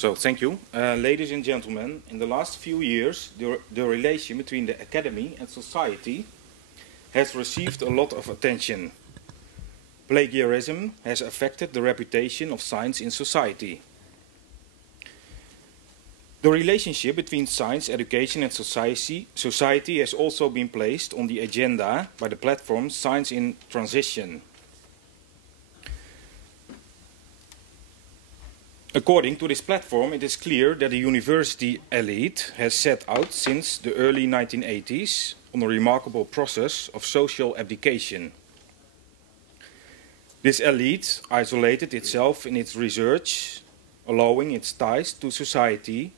Thank you. Ladies and gentlemen, in the last few years, the relation between the academy and society has received a lot of attention. Plagiarism has affected the reputation of science in society. The relationship between science, education and society has also been placed on the agenda by the platform Science in Transition. According to this platform, it is clear that the university elite has set out since the early 1980s on a remarkable process of social abdication. This elite isolated itself in its research, allowing its ties to society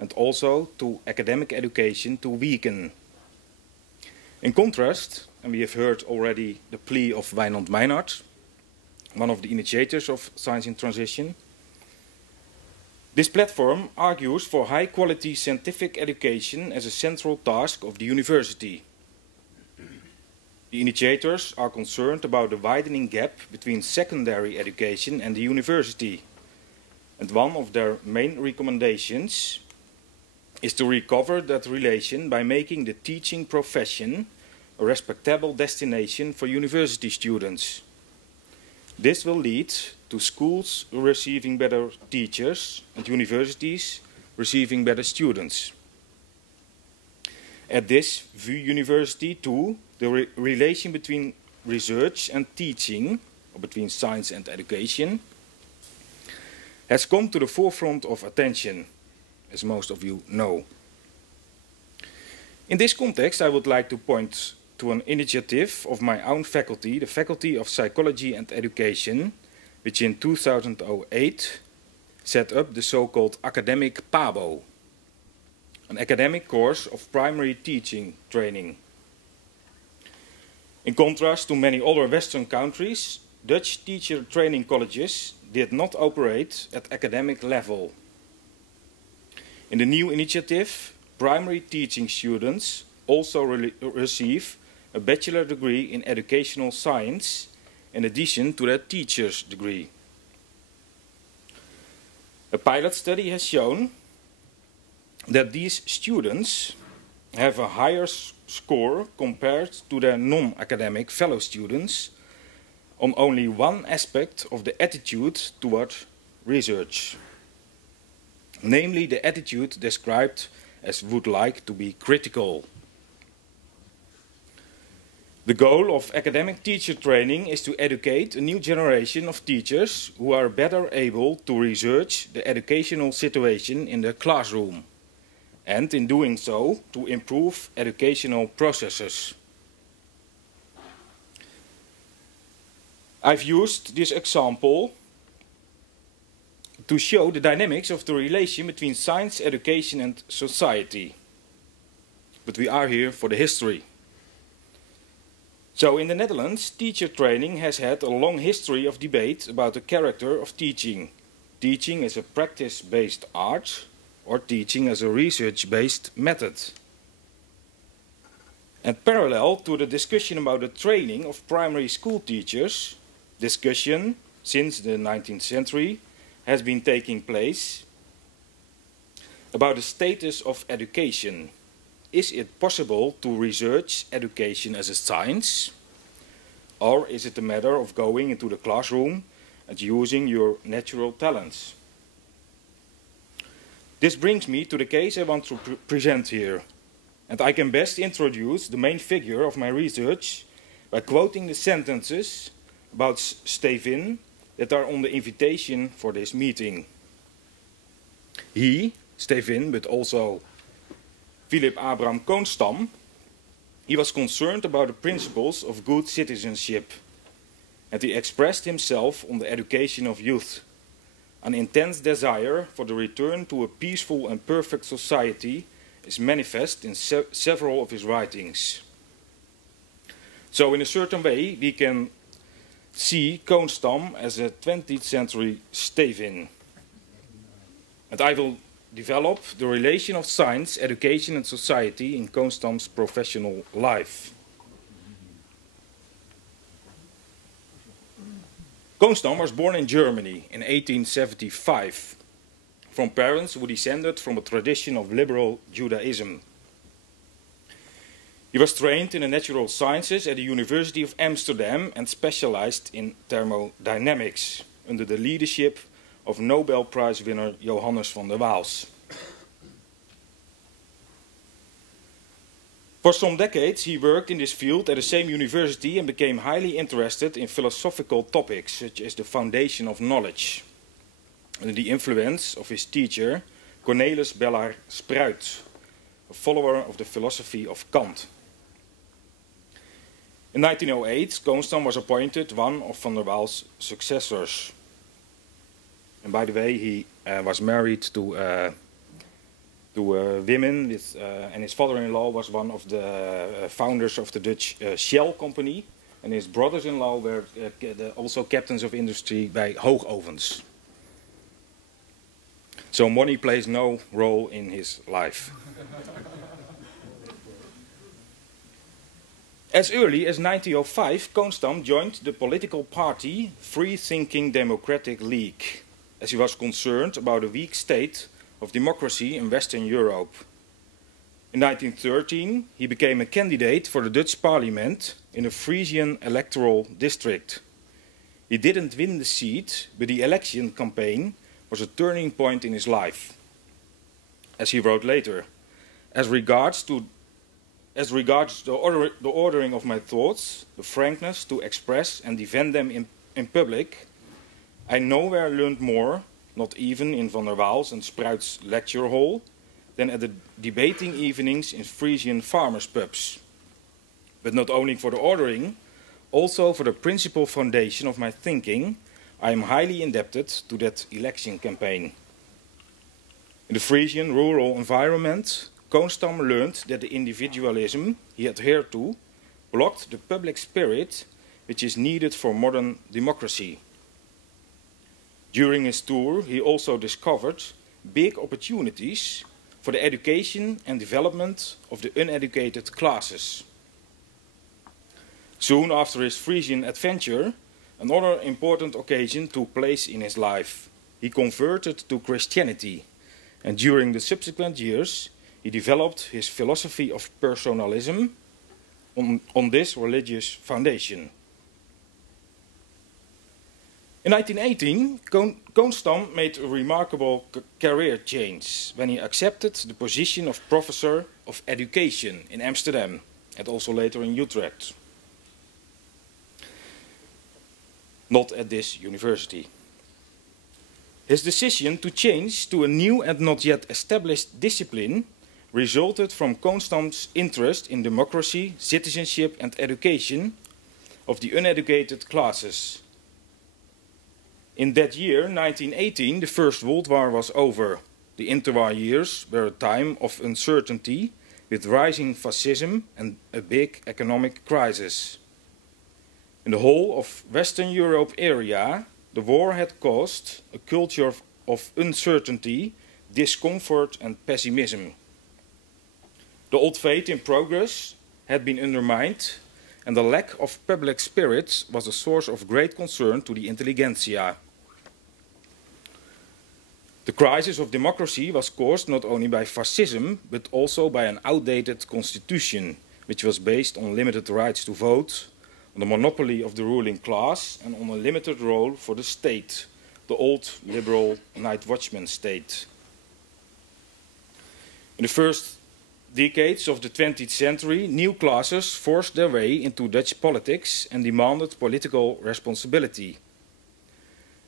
and also to academic education to weaken. In contrast, and we have heard already the plea of Wijnand Meinhardt, one of the initiators of Science in Transition, this platform argues for high-quality scientific education as a central task of the university. The initiators are concerned about the widening gap between secondary education and the university, and one of their main recommendations is to recover that relation by making the teaching profession a respectable destination for university students. This will lead to schools receiving better teachers and universities receiving better students. At this VU University too, the relation between research and teaching, or between science and education, has come to the forefront of attention, as most of you know. In this context, I would like to point to an initiative of my own faculty, the Faculty of Psychology and Education, which in 2008 set up the so-called academic PABO, an academic course of primary teaching training. In contrast to many other Western countries, Dutch teacher training colleges did not operate at academic level. In the new initiative, primary teaching students also receive a bachelor degree in educational science in addition to their teacher's degree. A pilot study has shown that these students have a higher score compared to their non-academic fellow students on only one aspect of the attitude toward research, namely the attitude described as would like to be critical. The goal of academic teacher training is to educate a new generation of teachers who are better able to research the educational situation in the classroom, and in doing so, to improve educational processes. I've used this example to show the dynamics of the relation between science, education and society. But we are here for the history. So in the Netherlands, teacher training has had a long history of debate about the character of teaching. Teaching as a practice-based art or teaching as a research-based method. And parallel to the discussion about the training of primary school teachers, discussion since the 19th century has been taking place about the status of education. Is it possible to research education as a science? Or is it a matter of going into the classroom and using your natural talents? This brings me to the case I want to present here. And I can best introduce the main figure of my research by quoting the sentences about Stevin that are on the invitation for this meeting. He, Stevin, but also Philip Abraham Koonstam, he was concerned about the principles of good citizenship, and he expressed himself on the education of youth, an intense desire for the return to a peaceful and perfect society is manifest in several of his writings. So in a certain way we can see Koonstam as a 20th century Stevin. And I will develop the relation of science, education and society in Koonstam's professional life. Koonstam was born in Germany in 1875. from parents who descended from a tradition of liberal Judaism. He was trained in the natural sciences at the University of Amsterdam and specialized in thermodynamics under the leadership of Nobel Prize winner Johannes van der Waals. For some decades he worked in this field at the same university and became highly interested in philosophical topics such as the foundation of knowledge, under the influence of his teacher Cornelis Bellard Spruit, a follower of the philosophy of Kant. In 1908, Koonstam was appointed one of van der Waals' successors. And by the way, he was married to women, and his father-in-law was one of the founders of the Dutch Shell company, and his brothers-in-law were also captains of industry by hoogovens. So money plays no role in his life. As early as 1905, Koonstam joined the political party Free Thinking Democratic League, as he was concerned about the weak state of democracy in Western Europe. In 1913, he became a candidate for the Dutch parliament in a Frisian electoral district. He didn't win the seat, but the election campaign was a turning point in his life. As he wrote later, as regards the ordering of my thoughts, the frankness to express and defend them in public, I nowhere learned more, not even in Van der Waals and Spruit's lecture hall, than at the debating evenings in Frisian farmers' pubs. But not only for the ordering, also for the principal foundation of my thinking, I am highly indebted to that election campaign. In the Frisian rural environment, Koonstam learned that the individualism he adhered to blocked the public spirit which is needed for modern democracy. During his tour, he also discovered big opportunities for the education and development of the uneducated classes. Soon after his Frisian adventure, another important occasion took place in his life. He converted to Christianity, and during the subsequent years, he developed his philosophy of personalism on this religious foundation. In 1918, Koonstam made a remarkable career change when he accepted the position of Professor of Education in Amsterdam and also later in Utrecht. Not at this university. His decision to change to a new and not yet established discipline resulted from Koonstam's interest in democracy, citizenship and education of the uneducated classes. In that year, 1918, the First World War was over. The interwar years were a time of uncertainty with rising fascism and a big economic crisis. In the whole of Western Europe area, the war had caused a culture of uncertainty, discomfort and pessimism. The old faith in progress had been undermined, and the lack of public spirit was a source of great concern to the intelligentsia. The crisis of democracy was caused not only by fascism, but also by an outdated constitution, which was based on limited rights to vote, on the monopoly of the ruling class, and on a limited role for the state, the old liberal night watchman state. In the first decades of the 20th century, new classes forced their way into Dutch politics and demanded political responsibility.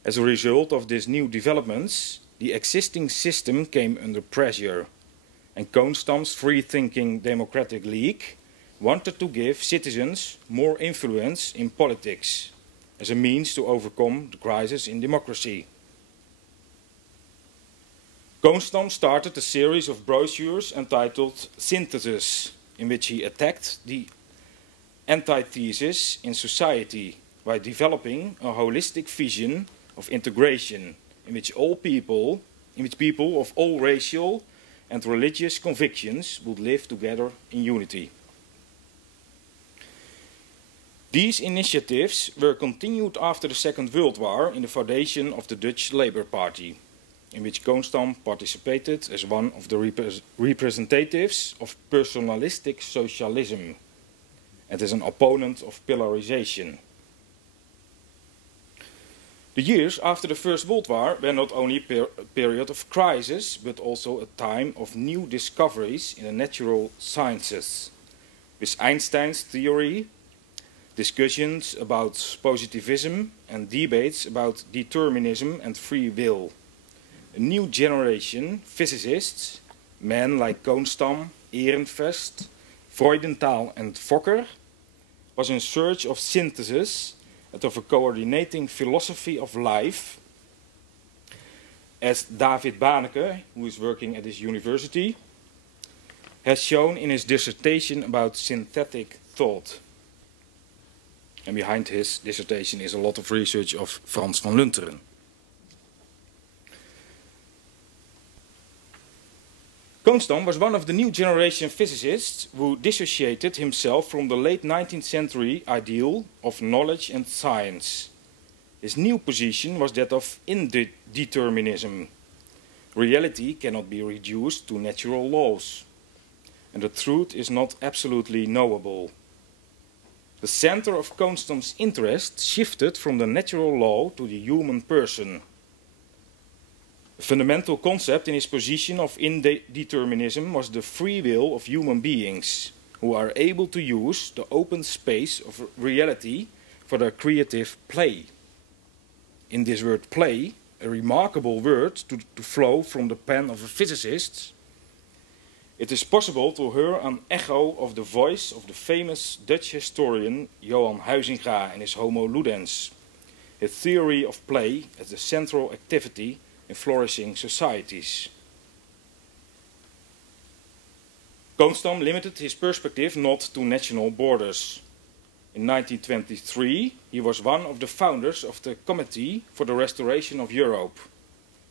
As a result of these new developments, the existing system came under pressure, and Koonstam's Free Thinking Democratic League wanted to give citizens more influence in politics as a means to overcome the crisis in democracy. Koonstam started a series of brochures entitled Synthesis, in which he attacked the antithesis in society by developing a holistic vision of integration in which people of all racial and religious convictions would live together in unity. These initiatives were continued after the Second World War in the foundation of the Dutch Labour Party. in which Koonstam participated as one of the representatives of personalistic socialism and as an opponent of pillarization. The years after the First World War were not only a period of crisis, but also a time of new discoveries in the natural sciences, with Einstein's theory, discussions about positivism, and debates about determinism and free will. A new generation physicists, men like Koonstam, Ehrenfest, Freudenthal and Fokker, was in search of synthesis and of a coordinating philosophy of life, as David Baneke, who is working at this university, has shown in his dissertation about synthetic thought. And behind his dissertation is a lot of research of Frans van Lunteren. Koonstam was one of the new generation physicists who dissociated himself from the late 19th century ideal of knowledge and science. His new position was that of indeterminism. Reality cannot be reduced to natural laws, and the truth is not absolutely knowable. The center of Koonstam's interest shifted from the natural law to the human person. A fundamental concept in his position of indeterminism was the free will of human beings, who are able to use the open space of reality for their creative play. In this word play, a remarkable word to flow from the pen of a physicist, it is possible to hear an echo of the voice of the famous Dutch historian Johan Huizinga in his Homo Ludens, his theory of play as the central activity in flourishing societies. Koonstam limited his perspective not to national borders. In 1923, he was one of the founders of the Committee for the Restoration of Europe,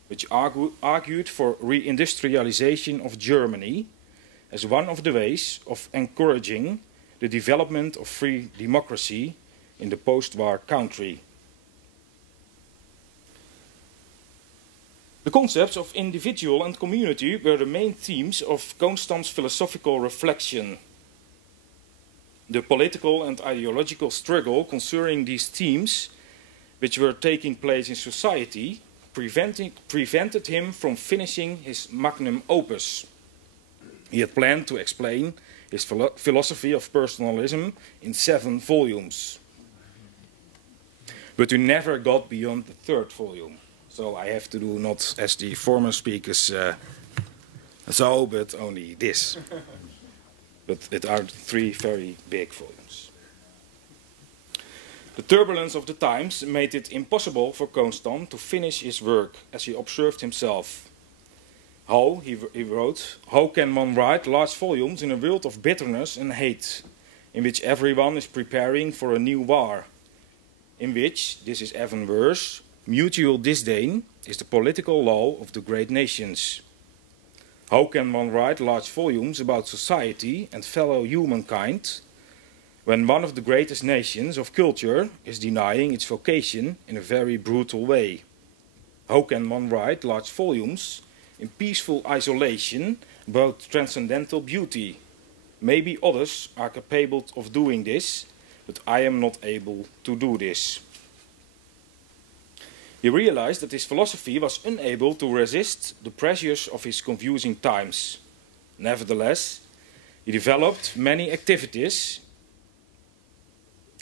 which argued for reindustrialization of Germany as one of the ways of encouraging the development of free democracy in the post-war country. The concepts of individual and community were the main themes of Koonstam's philosophical reflection. The political and ideological struggle concerning these themes, which were taking place in society, prevented him from finishing his magnum opus. He had planned to explain his philosophy of personalism in 7 volumes. But he never got beyond the 3rd volume. So I have to do not as the former speakers but only this. But it are 3 very big volumes. The turbulence of the times made it impossible for Koonstam to finish his work, as he observed himself. He wrote, how can one write large volumes in a world of bitterness and hate, in which everyone is preparing for a new war, in which, this is even worse, mutual disdain is the political law of the great nations. How can one write large volumes about society and fellow humankind when one of the greatest nations of culture is denying its vocation in a very brutal way? How can one write large volumes in peaceful isolation about transcendental beauty? Maybe others are capable of doing this, but I am not able to do this. He realized that his philosophy was unable to resist the pressures of his confusing times. Nevertheless, he developed many activities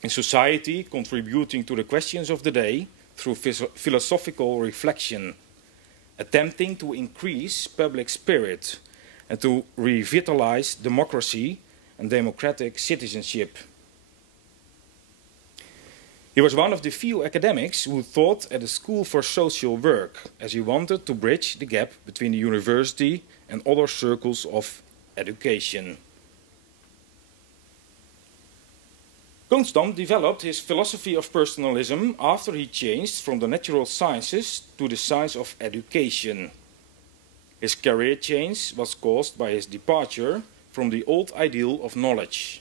in society contributing to the questions of the day through philosophical reflection, attempting to increase public spirit and to revitalize democracy and democratic citizenship. He was one of the few academics who taught at a school for social work, as he wanted to bridge the gap between the university and other circles of education. Koonstam developed his philosophy of personalism after he changed from the natural sciences to the science of education. His career change was caused by his departure from the old ideal of knowledge,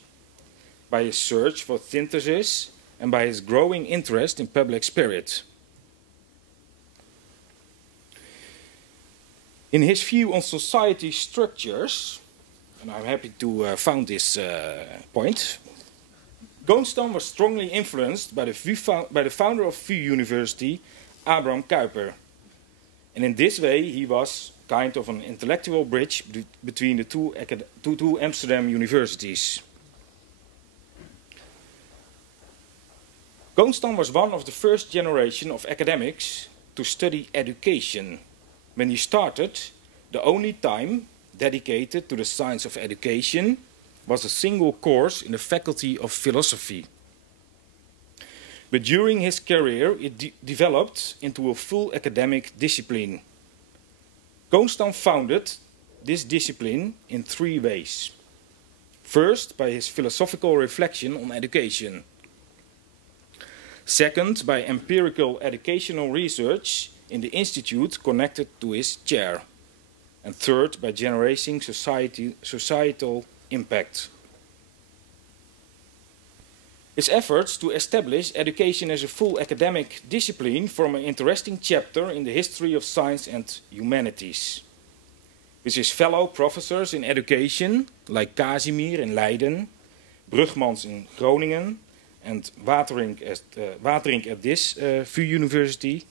by his search for synthesis, and by his growing interest in public spirit. In his view on society structures, and I'm happy to found this point, Goonstam was strongly influenced by the founder of VU University, Abraham Kuyper. And in this way, he was kind of an intellectual bridge between the two Amsterdam universities. Goonstam was one of the first generation of academics to study education. When he started, the only time dedicated to the science of education was a single course in the Faculty of Philosophy. But during his career, it developed into a full academic discipline. Goonstam founded this discipline in 3 ways. First, by his philosophical reflection on education. Second, by empirical educational research in the institute connected to his chair. And third, by generating societal impact. His efforts to establish education as a full academic discipline form an interesting chapter in the history of science and humanities. With his fellow professors in education, like Casimir in Leiden, Brugmans in Groningen, and Waterink at this VU University,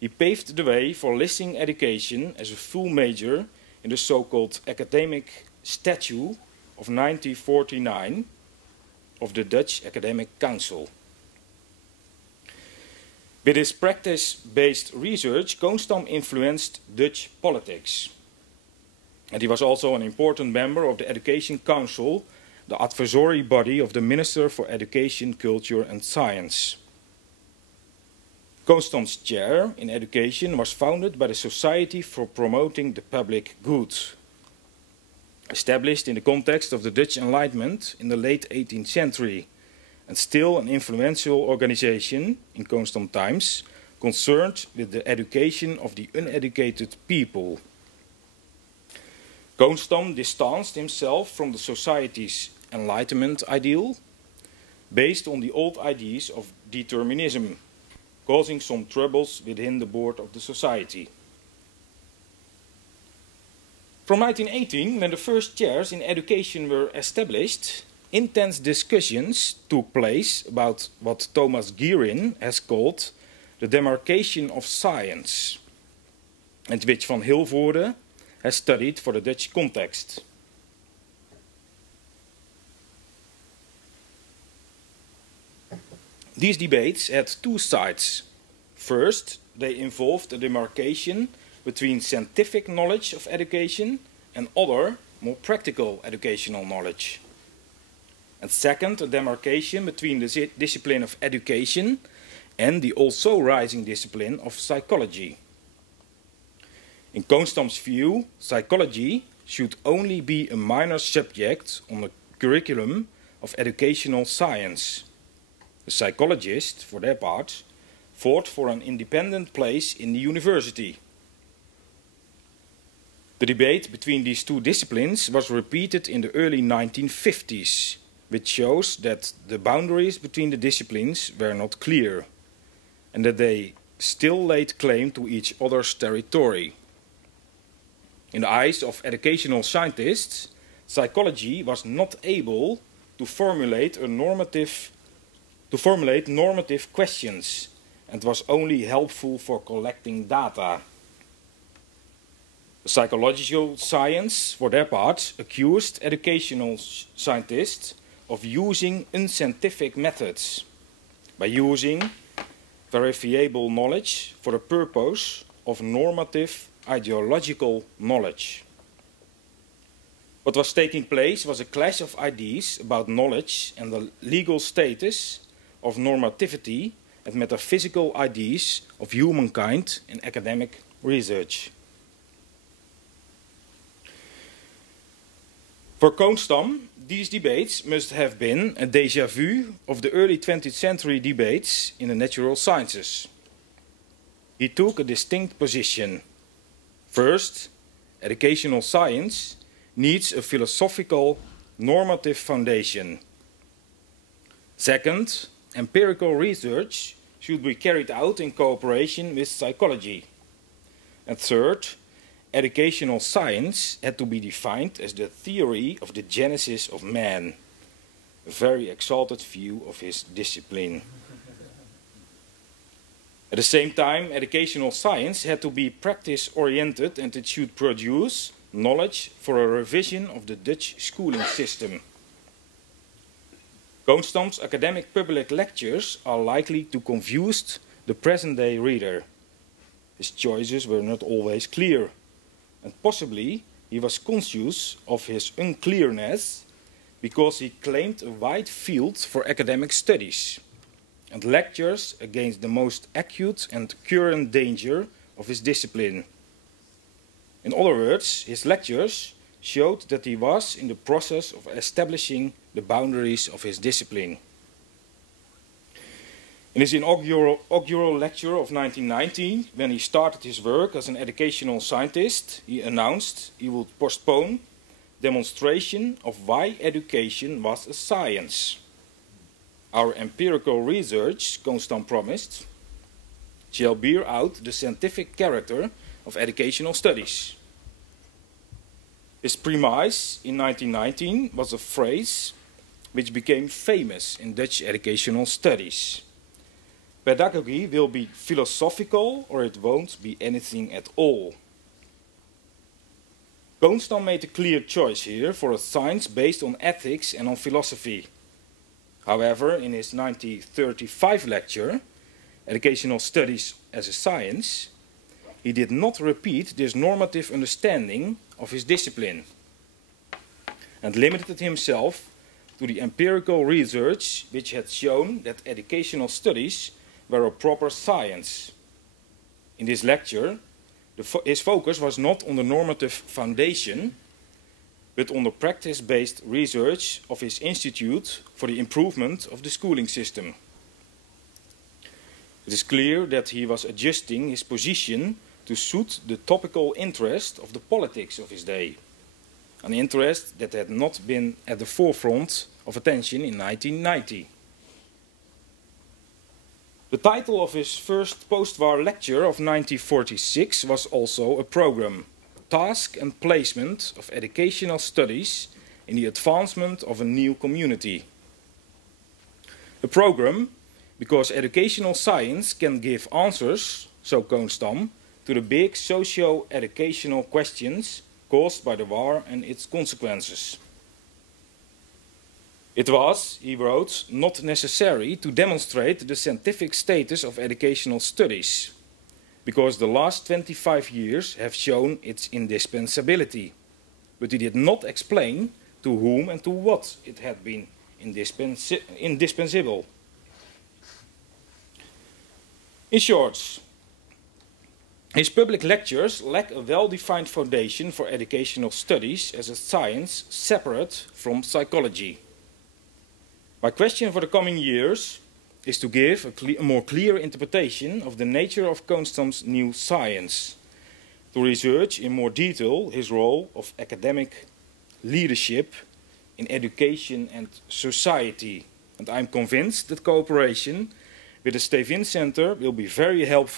he paved the way for listing education as a full major in the so-called academic statute of 1949 of the Dutch Academic Council. With his practice-based research, Goonstam influenced Dutch politics. And he was also an important member of the Education Council, the advisory body of the Minister for Education, Culture and Science. Goonstam's chair in education was founded by the Society for Promoting the Public Good, established in the context of the Dutch Enlightenment in the late 18th century, and still an influential organization in Goonstam times, concerned with the education of the uneducated people. Goonstam distanced himself from the society's Enlightenment ideal, based on the old ideas of determinism, causing some troubles within the board of the society. From 1918, when the first chairs in education were established, intense discussions took place about what Thomas Guerin has called the demarcation of science, and which Van Hilvoorde has studied for the Dutch context. These debates had 2 sides. First, they involved a demarcation between scientific knowledge of education and other, more practical educational knowledge. And second, a demarcation between the discipline of education and the also rising discipline of psychology. In Goonstam's view, psychology should only be a minor subject on the curriculum of educational science. The psychologists, for their part, fought for an independent place in the university. The debate between these 2 disciplines was repeated in the early 1950s, which shows that the boundaries between the disciplines were not clear, and that they still laid claim to each other's territory. In the eyes of educational scientists, psychology was not able to formulate normative questions, and was only helpful for collecting data. The psychological science, for their part, accused educational scientists of using unscientific methods by using verifiable knowledge for the purpose of normative ideological knowledge. What was taking place was a clash of ideas about knowledge and the legal status of normativity and metaphysical ideas of humankind in academic research. For Goonstam, these debates must have been a déjà vu of the early 20th century debates in the natural sciences. He took a distinct position. First, educational science needs a philosophical, normative foundation. Second, empirical research should be carried out in cooperation with psychology. And third, educational science had to be defined as the theory of the genesis of man, a very exalted view of his discipline. At the same time, educational science had to be practice-oriented, and it should produce knowledge for a revision of the Dutch schooling system. Koonstam's academic public lectures are likely to confuse the present-day reader. His choices were not always clear, and possibly he was conscious of his unclearness because he claimed a wide field for academic studies and lectures against the most acute and current danger of his discipline. In other words, his lectures showed that he was in the process of establishing the boundaries of his discipline. In his inaugural lecture of 1919, when he started his work as an educational scientist, he announced he would postpone demonstration of why education was a science. Our empirical research, Koonstam promised, shall bear out the scientific character of educational studies. His premise in 1919 was a phrase which became famous in Dutch educational studies. Pedagogy will be philosophical or it won't be anything at all. Koonstam made a clear choice here for a science based on ethics and on philosophy. However, in his 1935 lecture, Educational Studies as a Science, he did not repeat this normative understanding of his discipline and limited himself to the empirical research which had shown that educational studies were a proper science. In this lecture, his focus was not on the normative foundation, but on the practice-based research of his institute for the improvement of the schooling system. It is clear that he was adjusting his position to suit the topical interest of the politics of his day, an interest that had not been at the forefront of attention in 1990. The title of his first post-war lecture of 1946 was also a program, Task and Placement of Educational Studies in the Advancement of a New Community. A program because educational science can give answers, so Koonstam, to the big socio-educational questions caused by the war and its consequences. It was, he wrote, not necessary to demonstrate the scientific status of educational studies, because the last 25 years have shown its indispensability. But he did not explain to whom and to what it had been indispensable. In short, his public lectures lack a well-defined foundation for educational studies as a science separate from psychology. My question for the coming years is to give a more clear interpretation of the nature of Koonstam's new science, to research in more detail his role of academic leadership in education and society. And I'm convinced that cooperation with the Stevin Center will be very helpful